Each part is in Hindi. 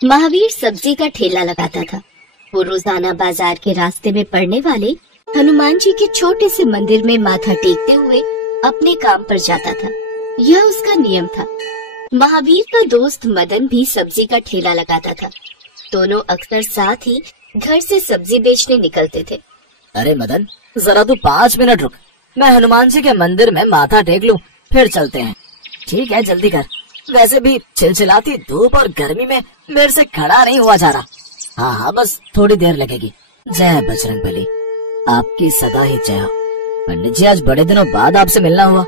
महावीर सब्जी का ठेला लगाता था। वो रोजाना बाजार के रास्ते में पड़ने वाले हनुमान जी के छोटे से मंदिर में माथा टेकते हुए अपने काम पर जाता था। यह उसका नियम था। महावीर का दोस्त मदन भी सब्जी का ठेला लगाता था। दोनों अक्सर साथ ही घर से सब्जी बेचने निकलते थे। अरे मदन, जरा तू 5 मिनट रुक, मैं हनुमान जी के मंदिर में माथा टेक लूं, फिर चलते हैं। ठीक है, जल्दी कर। वैसे भी चिलचिलाती धूप और गर्मी में मेरे से खड़ा नहीं हुआ जा रहा। हाँ, बस थोड़ी देर लगेगी। जय बजरंगबली, आपकी सदा ही जय हो। पंडित जी, आज बड़े दिनों बाद आपसे मिलना हुआ।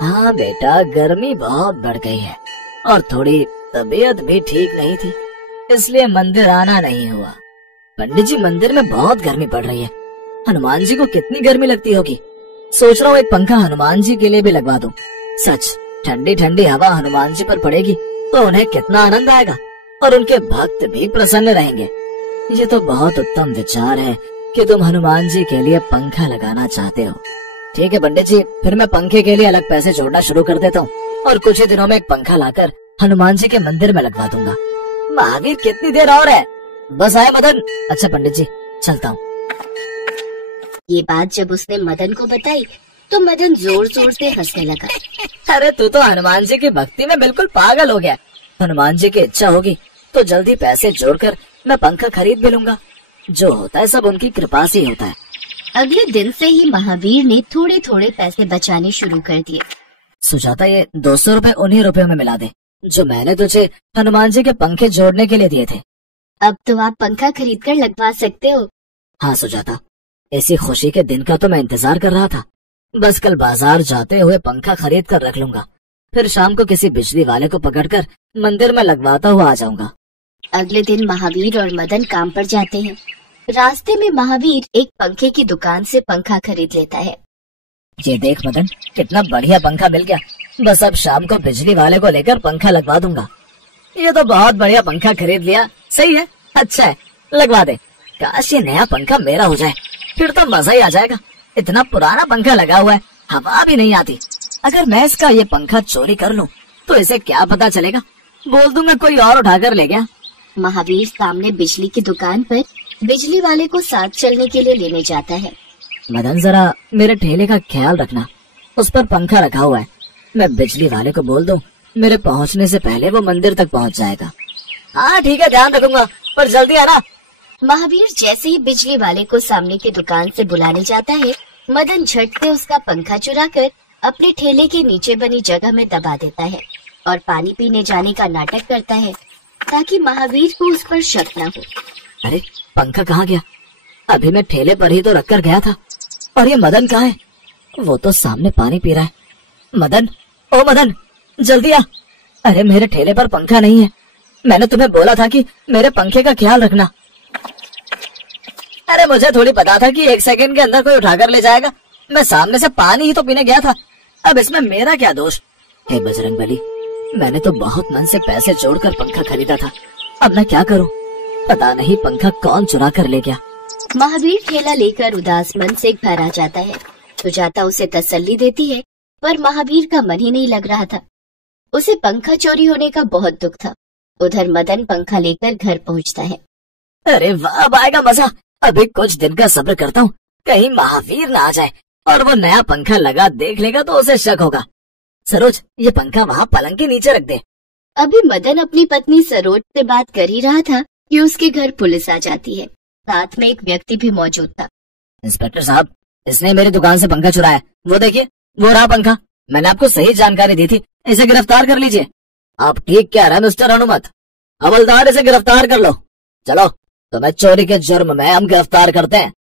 हाँ बेटा, गर्मी बहुत बढ़ गई है और थोड़ी तबीयत भी ठीक नहीं थी, इसलिए मंदिर आना नहीं हुआ। पंडित जी, मंदिर में बहुत गर्मी पड़ रही है। हनुमान जी को कितनी गर्मी लगती होगी। सोच रहा हूँ एक पंखा हनुमान जी के लिए भी लगवा दूं। सच, ठंडी ठंडी हवा हनुमान जी पर पड़ेगी तो उन्हें कितना आनंद आएगा और उनके भक्त भी प्रसन्न रहेंगे। ये तो बहुत उत्तम विचार है कि तुम हनुमान जी के लिए पंखा लगाना चाहते हो। ठीक है पंडित जी, फिर मैं पंखे के लिए अलग पैसे जोड़ना शुरू कर देता हूँ और कुछ ही दिनों में एक पंखा लाकर हनुमान जी के मंदिर में लगवा दूंगा। महावीर, कितनी देर और है? बस आया मदन। अच्छा पंडित जी, चलता हूँ। ये बात जब उसने मदन को बताई तो मदन जोर जोर से हंसने लगा। अरे तू तो हनुमान जी की भक्ति में बिल्कुल पागल हो गया। हनुमान जी की इच्छा होगी तो जल्दी पैसे जोड़कर मैं पंखा खरीद भी लूंगा। जो होता है सब उनकी कृपा से ही होता है। अगले दिन से ही महावीर ने थोड़े थोड़े पैसे बचाने शुरू कर दिए। सुजाता, ये 200 रुपए उन्हीं रुपयों में मिला दे जो मैंने तुझे हनुमान जी के पंखे जोड़ने के लिए दिए थे। अब तो आप पंखा खरीद कर लगवा सकते हो। हाँ सुजाता, ऐसी खुशी के दिन का तो मैं इंतजार कर रहा था। बस कल बाजार जाते हुए पंखा खरीद कर रख लूंगा, फिर शाम को किसी बिजली वाले को पकड़कर मंदिर में लगवाता हुआ आ जाऊंगा। अगले दिन महावीर और मदन काम पर जाते हैं। रास्ते में महावीर एक पंखे की दुकान से पंखा खरीद लेता है। ये देख मदन, कितना बढ़िया पंखा मिल गया। बस अब शाम को बिजली वाले को लेकर पंखा लगवा दूंगा। ये तो बहुत बढ़िया पंखा खरीद लिया। सही है, अच्छा है, लगवा दे। काश ये नया पंखा मेरा हो जाए, फिर तो मजा ही आ जाएगा। इतना पुराना पंखा लगा हुआ है, हवा भी नहीं आती। अगर मैं इसका ये पंखा चोरी कर लूं तो इसे क्या पता चलेगा। बोल दूंगा कोई और उठाकर ले गया। महावीर सामने बिजली की दुकान पर बिजली वाले को साथ चलने के लिए लेने जाता है। मदन, जरा मेरे ठेले का ख्याल रखना, उस पर पंखा रखा हुआ है। मैं बिजली वाले को बोल दूं, मेरे पहुंचने से पहले वो मंदिर तक पहुंच जाएगा। हाँ ठीक है, ध्यान रखूंगा, पर जल्दी आना। महावीर जैसे ही बिजली वाले को सामने की दुकान से बुलाने जाता है, मदन झट से उसका पंखा चुराकर अपने ठेले के नीचे बनी जगह में दबा देता है और पानी पीने जाने का नाटक करता है ताकि महावीर को उस पर शक न हो। अरे पंखा कहाँ गया? अभी मैं ठेले पर ही तो रखकर गया था। और ये मदन कहाँ है? वो तो सामने पानी पी रहा है। मदन, ओ मदन, जल्दी आ। अरे मेरे ठेले पर पंखा नहीं है। मैंने तुम्हें बोला था कि मेरे पंखे का ख्याल रखना। अरे मुझे थोड़ी पता था कि 1 सेकंड के अंदर कोई उठाकर ले जाएगा। मैं सामने से पानी ही तो पीने गया था। अब इसमें मेरा क्या दोष? हे बजरंगबली, मैंने तो बहुत मन से पैसे जोड़कर पंखा खरीदा था। अब मैं क्या करूं? पता नहीं पंखा कौन चुरा कर ले गया। महावीर ठेला लेकर उदास मन से घर आ जाता है। सुजाता उसे तसल्ली देती है, पर महावीर का मन ही नहीं लग रहा था। उसे पंखा चोरी होने का बहुत दुख था। उधर मदन पंखा लेकर घर पहुंचता है। अरे वाह, अब आएगा मजा। अभी कुछ दिन का सब्र करता हूँ, कहीं महावीर ना आ जाए और वो नया पंखा लगा देख लेगा तो उसे शक होगा। सरोज, ये पंखा वहाँ पलंग के नीचे रख दे। अभी मदन अपनी पत्नी सरोज से बात कर ही रहा था कि उसके घर पुलिस आ जाती है। साथ में एक व्यक्ति भी मौजूद था। इंस्पेक्टर साहब, इसने मेरी दुकान से पंखा चुराया। वो देखिए, वो रहा पंखा। मैंने आपको सही जानकारी दी थी, इसे गिरफ्तार कर लीजिए। आप ठीक कह रहे हैं मिस्टर हनुमत। हवलदार, इसे गिरफ्तार कर लो। चलो, तुम्हें चोरी के जुर्म में हम गिरफ्तार करते हैं।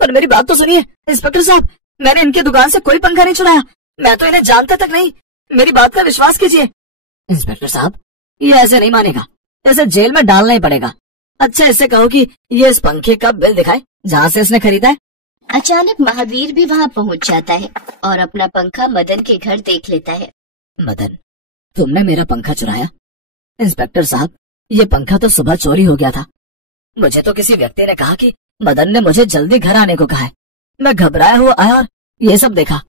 पर मेरी बात तो सुनिए इंस्पेक्टर साहब, मैंने इनकी दुकान से कोई पंखा नहीं चुराया। मैं तो इन्हें जानता तक नहीं। मेरी बात का विश्वास कीजिए। इंस्पेक्टर साहब, ये ऐसे नहीं मानेगा, इसे जेल में डालना ही पड़ेगा। अच्छा, इससे कहो कि ये इस पंखे का बिल दिखाए जहाँ से इसने खरीदा है। अचानक महावीर भी वहाँ पहुँच जाता है और अपना पंखा मदन के घर देख लेता है। मदन, तुमने मेरा पंखा चुराया? इंस्पेक्टर साहब, ये पंखा तो सुबह चोरी हो गया था। मुझे तो किसी व्यक्ति ने कहा कि मदन ने मुझे जल्दी घर आने को कहा है। मैं घबराया हुआ आया और ये सब देखा।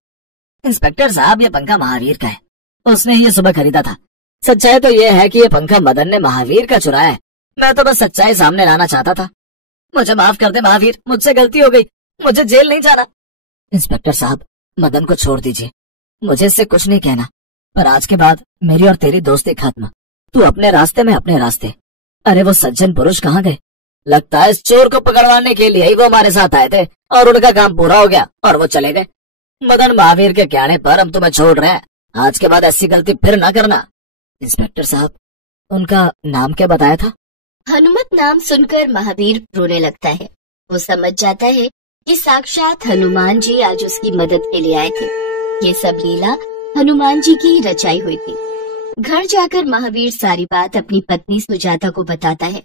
इंस्पेक्टर साहब, ये पंखा महावीर का है, उसने ये सुबह खरीदा था। सच्चाई तो ये है कि ये पंखा मदन ने महावीर का चुराया है मैं तो बस सच्चाई सामने लाना चाहता था। मुझे माफ कर दे महावीर, मुझसे गलती हो गई, मुझे जेल नहीं जाना। इंस्पेक्टर साहब, मदन को छोड़ दीजिए, मुझे इससे कुछ नहीं कहना, पर आज के बाद मेरी और तेरी दोस्ती खत्म। तू अपने रास्ते में अपने रास्ते। अरे वो सज्जन पुरुष कहाँ गए? लगता है इस चोर को पकड़वाने के लिए ही वो हमारे साथ आए थे और उनका काम पूरा हो गया और वो चले गए। मदन महावीर के कहने पर हम तुम्हें छोड़ रहे हैं, आज के बाद ऐसी गलती फिर ना करना। इंस्पेक्टर साहब, उनका नाम क्या बताया था? हनुमत नाम सुनकर महावीर रोने लगता है। वो समझ जाता है कि साक्षात हनुमान जी आज उसकी मदद के लिए आए थे। ये सब लीला हनुमान जी की ही रचाई हुई थी। घर जाकर महावीर सारी बात अपनी पत्नी सुजाता को बताता है।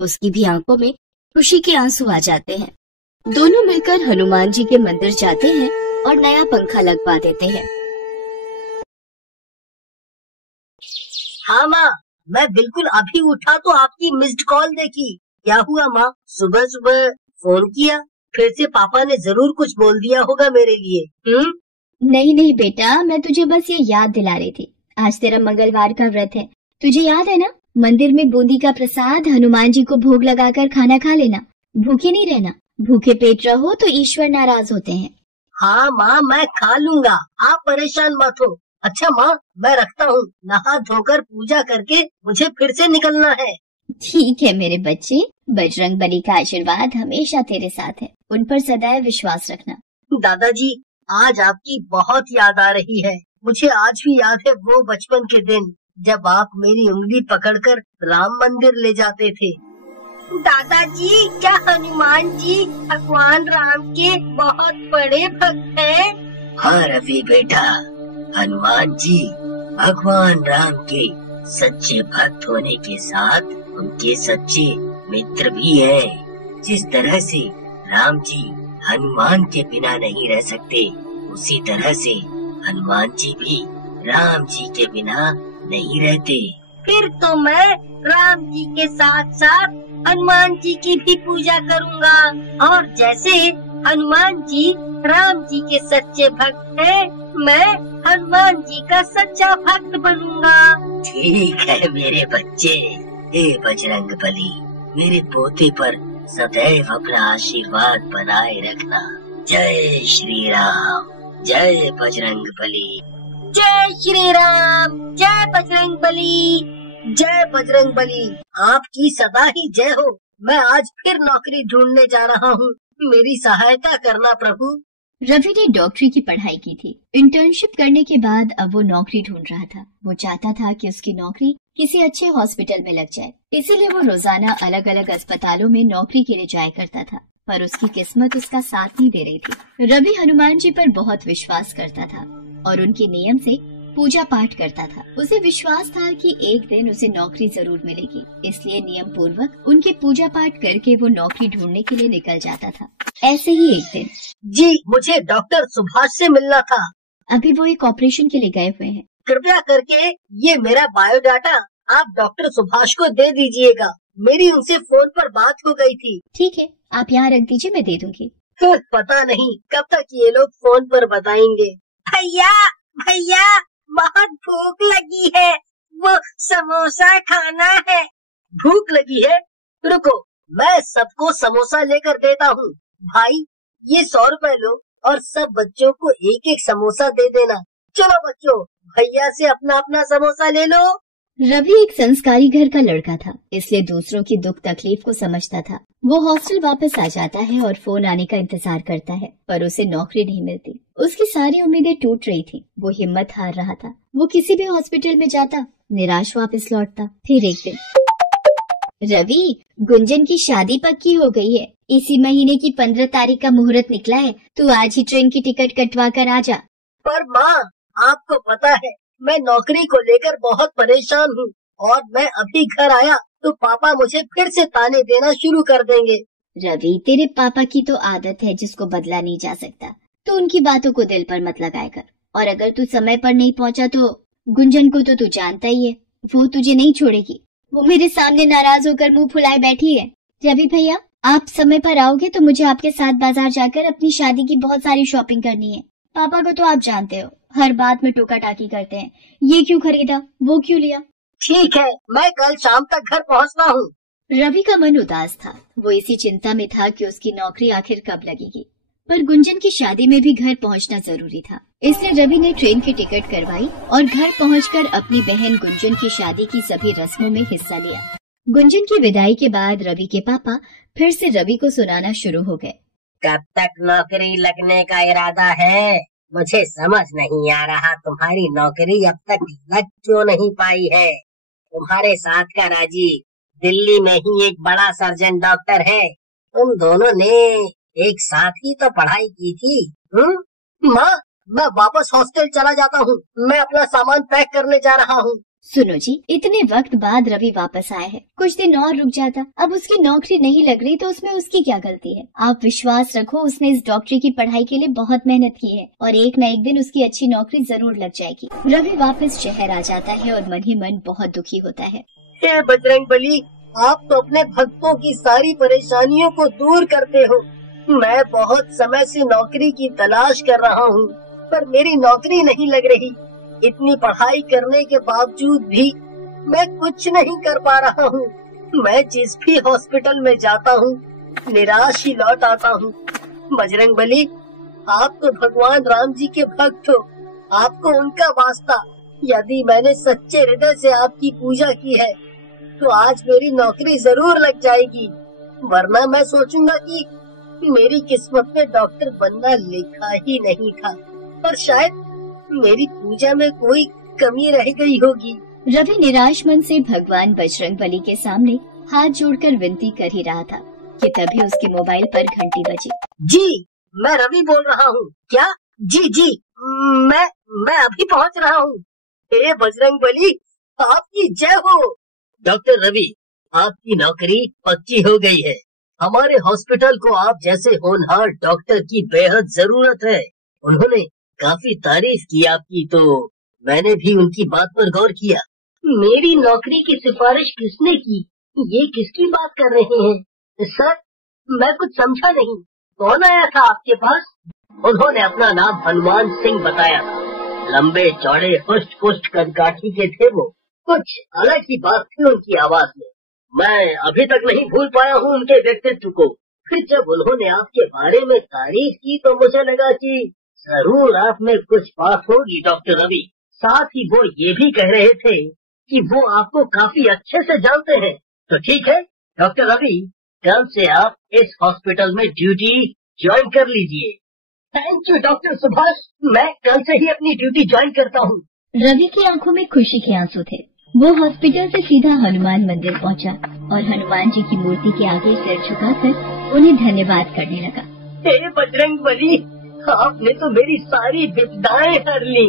उसकी भी आंखों में खुशी के आंसू आ जाते हैं। दोनों मिलकर हनुमान जी के मंदिर जाते हैं और नया पंखा लगवा देते हैं। हाँ माँ, मैं बिल्कुल अभी उठा तो आपकी मिस्ड कॉल देखी। क्या हुआ माँ, सुबह सुबह फोन किया? फिर से पापा ने जरूर कुछ बोल दिया होगा मेरे लिए। नहीं नहीं बेटा, मैं तुझे बस ये याद दिला रही थी, आज तेरा मंगलवार का व्रत है। तुझे याद है ना, मंदिर में बूंदी का प्रसाद हनुमान जी को भोग लगाकर खाना खा लेना। भूखे नहीं रहना, भूखे पेट रहो तो ईश्वर नाराज होते हैं। हाँ माँ, मैं खा लूंगा, आप परेशान मत हो। अच्छा माँ, मैं रखता हूँ, नहा धोकर पूजा करके मुझे फिर से निकलना है। ठीक है मेरे बच्चे, बजरंग बली का आशीर्वाद हमेशा तेरे साथ है, उन पर सदैव विश्वास रखना। दादाजी, आज आपकी बहुत याद आ रही है। मुझे आज भी याद है वो बचपन के दिन जब आप मेरी उंगली पकड़कर राम मंदिर ले जाते थे। दादाजी, क्या हनुमान जी भगवान राम के बहुत बड़े भक्त हैं? हाँ रवि बेटा, हनुमान जी भगवान राम के सच्चे भक्त होने के साथ उनके सच्चे मित्र भी हैं। जिस तरह से राम जी हनुमान के बिना नहीं रह सकते, उसी तरह से हनुमान जी भी राम जी के बिना नहीं रहते। फिर तो मैं राम जी के साथ साथ हनुमान जी की भी पूजा करूँगा, और जैसे हनुमान जी राम जी के सच्चे भक्त हैं, मैं हनुमान जी का सच्चा भक्त बनूंगा। ठीक है मेरे बच्चे। हे बजरंग बली, मेरे पोते पर सदैव अपना आशीर्वाद बनाए रखना। जय श्री राम, जय बजरंग बली। जय श्री राम, जय बजरंग बली, जय बजरंग बली। आपकी सदा ही जय हो। मैं आज फिर नौकरी ढूंढने जा रहा हूँ, मेरी सहायता करना प्रभु। रवि ने डॉक्टरी की पढ़ाई की थी। इंटर्नशिप करने के बाद अब वो नौकरी ढूंढ रहा था। वो चाहता था कि उसकी नौकरी किसी अच्छे हॉस्पिटल में लग जाए, इसीलिए वो रोजाना अलग अलग अस्पतालों में नौकरी के लिए जाया करता था, पर उसकी किस्मत उसका साथ नहीं दे रही थी। रवि हनुमान जी पर बहुत विश्वास करता था और उनके नियम से पूजा पाठ करता था। उसे विश्वास था कि एक दिन उसे नौकरी जरूर मिलेगी, इसलिए नियम पूर्वक उनके पूजा पाठ करके वो नौकरी ढूंढने के लिए निकल जाता था। ऐसे ही एक दिन, जी मुझे डॉक्टर सुभाष से मिलना था। अभी वो एक ऑपरेशन के लिए गए हुए हैं। कृपया करके ये मेरा बायोडाटा आप डॉक्टर सुभाष को दे दीजिएगा। मेरी उनसे फोन पर बात हो गई थी। ठीक है, आप यहाँ रख दीजिए, मैं दे दूंगी। पता नहीं कब तक ये लोग फोन पर बताएंगे। भैया भैया, बहुत भूख लगी है, वो समोसा खाना है। भूख लगी है? रुको, मैं सबको समोसा लेकर देता हूँ। भाई ये 100 रुपए लो और सब बच्चों को एक एक समोसा दे देना। चलो बच्चों, भैया से अपना अपना समोसा ले लो। रवि एक संस्कारी घर का लड़का था, इसलिए दूसरों की दुख तकलीफ को समझता था। वो हॉस्टल वापस आ जाता है और फोन आने का इंतजार करता है, पर उसे नौकरी नहीं मिलती। उसकी सारी उम्मीदें टूट रही थी। वो हिम्मत हार रहा था। वो किसी भी हॉस्पिटल में जाता, निराश वापस लौटता। फिर एक दिन, रवि, गुंजन की शादी पक्की हो गई है। इसी महीने की 15 तारीख का मुहूर्त निकला है। तू आज ही ट्रेन की टिकट कटवा कर आ जा। पर माँ, आपको पता है मैं नौकरी को लेकर बहुत परेशान हूँ, और मैं अभी घर आया तो पापा मुझे फिर से ताने देना शुरू कर देंगे। रवि, तेरे पापा की तो आदत है जिसको बदला नहीं जा सकता, तो उनकी बातों को दिल पर मत लगाया कर। और अगर तू समय पर नहीं पहुँचा तो गुंजन को तो तू जानता ही है, वो तुझे नहीं छोड़ेगी। वो मेरे सामने नाराज होकर मुंह फुलाए बैठी है। रवि भैया, आप समय पर आओगे तो मुझे आपके साथ बाजार जाकर अपनी शादी की बहुत सारी शॉपिंग करनी है। पापा को तो आप जानते हो, हर बात में टोका टाकी करते हैं। ये क्यों खरीदा, वो क्यों लिया। ठीक है, मैं कल शाम तक घर पहुंचता हूँ। रवि का मन उदास था। वो इसी चिंता में था कि उसकी नौकरी आखिर कब लगेगी। पर गुंजन की शादी में भी घर पहुंचना जरूरी था, इसलिए रवि ने ट्रेन की टिकट करवाई और घर पहुंचकर अपनी बहन गुंजन की शादी की सभी रस्मों में हिस्सा लिया। गुंजन की विदाई के बाद रवि के पापा फिर से रवि को सुनाना शुरू हो गए। कब तक नौकरी लगने का इरादा है? मुझे समझ नहीं आ रहा, तुम्हारी नौकरी अब तक लग क्यों नहीं पाई है? तुम्हारे साथ का राजीव दिल्ली में ही एक बड़ा सर्जन डॉक्टर है। तुम दोनों ने एक साथ ही तो पढ़ाई की थी। माँ, मैं वापस हॉस्टल चला जाता हूँ। मैं अपना सामान पैक करने जा रहा हूँ। सुनो जी, इतने वक्त बाद रवि वापस आया है, कुछ दिन और रुक जाता। अब उसकी नौकरी नहीं लग रही तो उसमें उसकी क्या गलती है? आप विश्वास रखो, उसने इस डॉक्टरी की पढ़ाई के लिए बहुत मेहनत की है और एक न एक दिन उसकी अच्छी नौकरी जरूर लग जाएगी। रवि वापस शहर आ जाता है और मन ही मन बहुत दुखी होता है। हे बजरंगबली, आप तो अपने भक्तों की सारी परेशानियों को दूर करते हो। मैं बहुत समय से नौकरी की तलाश कर रहा हूँ, पर मेरी नौकरी नहीं लग रही। इतनी पढ़ाई करने के बावजूद भी मैं कुछ नहीं कर पा रहा हूँ। मैं जिस भी हॉस्पिटल में जाता हूँ निराश ही लौट आता हूँ। बजरंगबली, आप तो भगवान राम जी के भक्त हो, आपको उनका वास्ता। यदि मैंने सच्चे हृदय से आपकी पूजा की है तो आज मेरी नौकरी जरूर लग जाएगी, वरना मैं सोचूंगा कि मेरी किस्मत में डॉक्टर बनना लिखा ही नहीं था, और शायद मेरी पूजा में कोई कमी रह गई होगी। रवि निराश मन से भगवान बजरंगबली के सामने हाथ जोड़कर विनती कर ही रहा था कि तभी उसके मोबाइल पर घंटी बजी। जी, मैं रवि बोल रहा हूँ। क्या? जी, मैं अभी पहुँच रहा हूँ। हे बजरंगबली, आपकी जय हो। डॉक्टर रवि, आपकी नौकरी पक्की हो गई है। हमारे हॉस्पिटल को आप जैसे होनहार डॉक्टर की बेहद जरूरत है। उन्होंने काफी तारीफ की आपकी, तो मैंने भी उनकी बात पर गौर किया। मेरी नौकरी की सिफारिश किसने की? ये किसकी बात कर रहे हैं? सर, मैं कुछ समझा नहीं। कौन आया था आपके पास? उन्होंने अपना नाम हनुमान सिंह बताया था। लंबे चौड़े हुष्ट पुष्ट कदकाठी के थे वो। कुछ अलग ही बात थी उनकी आवाज में। मैं अभी तक नहीं भूल पाया हूँ उनके व्यक्तित्व को। फिर जब उन्होंने आपके बारे में तारीफ की तो मुझे लगा कि जरूर आप में कुछ बात होगी डॉक्टर रवि। साथ ही वो ये भी कह रहे थे कि वो आपको काफी अच्छे से जानते हैं। तो ठीक है डॉक्टर रवि, कल से आप इस हॉस्पिटल में ड्यूटी ज्वाइन कर लीजिए। थैंक यू डॉक्टर सुभाष, मैं कल से ही अपनी ड्यूटी ज्वाइन करता हूँ। रवि की आंखों में खुशी के आंसू थे। वो हॉस्पिटल से सीधा हनुमान मंदिर पहुंचा और हनुमान जी की मूर्ति के आगे सिर झुकाकर उन्हें धन्यवाद करने लगा। हे बजरंगबली, आपने तो मेरी सारी विपदाएं हर ली।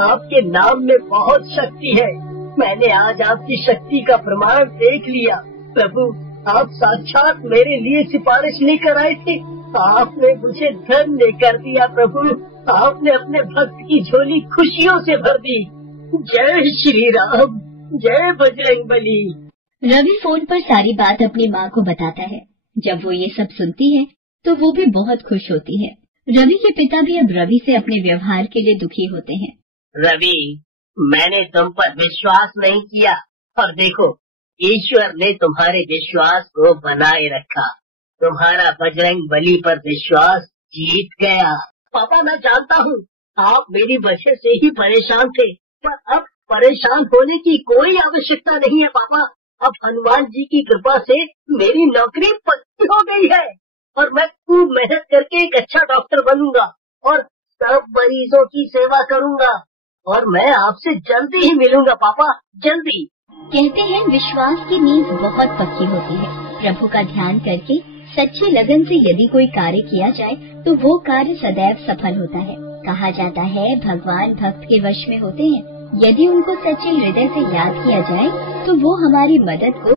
आपके नाम में बहुत शक्ति है। मैंने आज आपकी शक्ति का प्रमाण देख लिया। प्रभु, आप साक्षात मेरे लिए सिफारिश लेकर आए थे। आपने मुझे धन्य कर दिया प्रभु। आपने अपने भक्त की झोली खुशियों से भर दी। जय श्री राम, जय बजरंगबली। रवि फोन पर सारी बात अपनी माँ को बताता है। जब वो ये सब सुनती है तो वो भी बहुत खुश होती है। रवि के पिता भी अब रवि से अपने व्यवहार के लिए दुखी होते हैं। रवि, मैंने तुम पर विश्वास नहीं किया और देखो, ईश्वर ने तुम्हारे विश्वास को बनाए रखा। तुम्हारा बजरंगबली पर विश्वास जीत गया। पापा, मैं जानता हूँ आप मेरी वजह से ही परेशान थे, पर अब परेशान होने की कोई आवश्यकता नहीं है पापा। अब हनुमान जी की कृपा से मेरी नौकरी पक्की हो गई है और मैं खूब मेहनत करके एक अच्छा डॉक्टर बनूंगा और सब मरीजों की सेवा करूंगा। और मैं आपसे जल्दी ही मिलूंगा पापा, जल्दी। कहते हैं विश्वास की नींव बहुत पक्की होती है। प्रभु का ध्यान करके सच्ची लगन से यदि कोई कार्य किया जाए तो वो कार्य सदैव सफल होता है। कहा जाता है भगवान भक्त के वश में होते हैं। यदि उनको सच्चे हृदय से याद किया जाए तो वो हमारी मदद को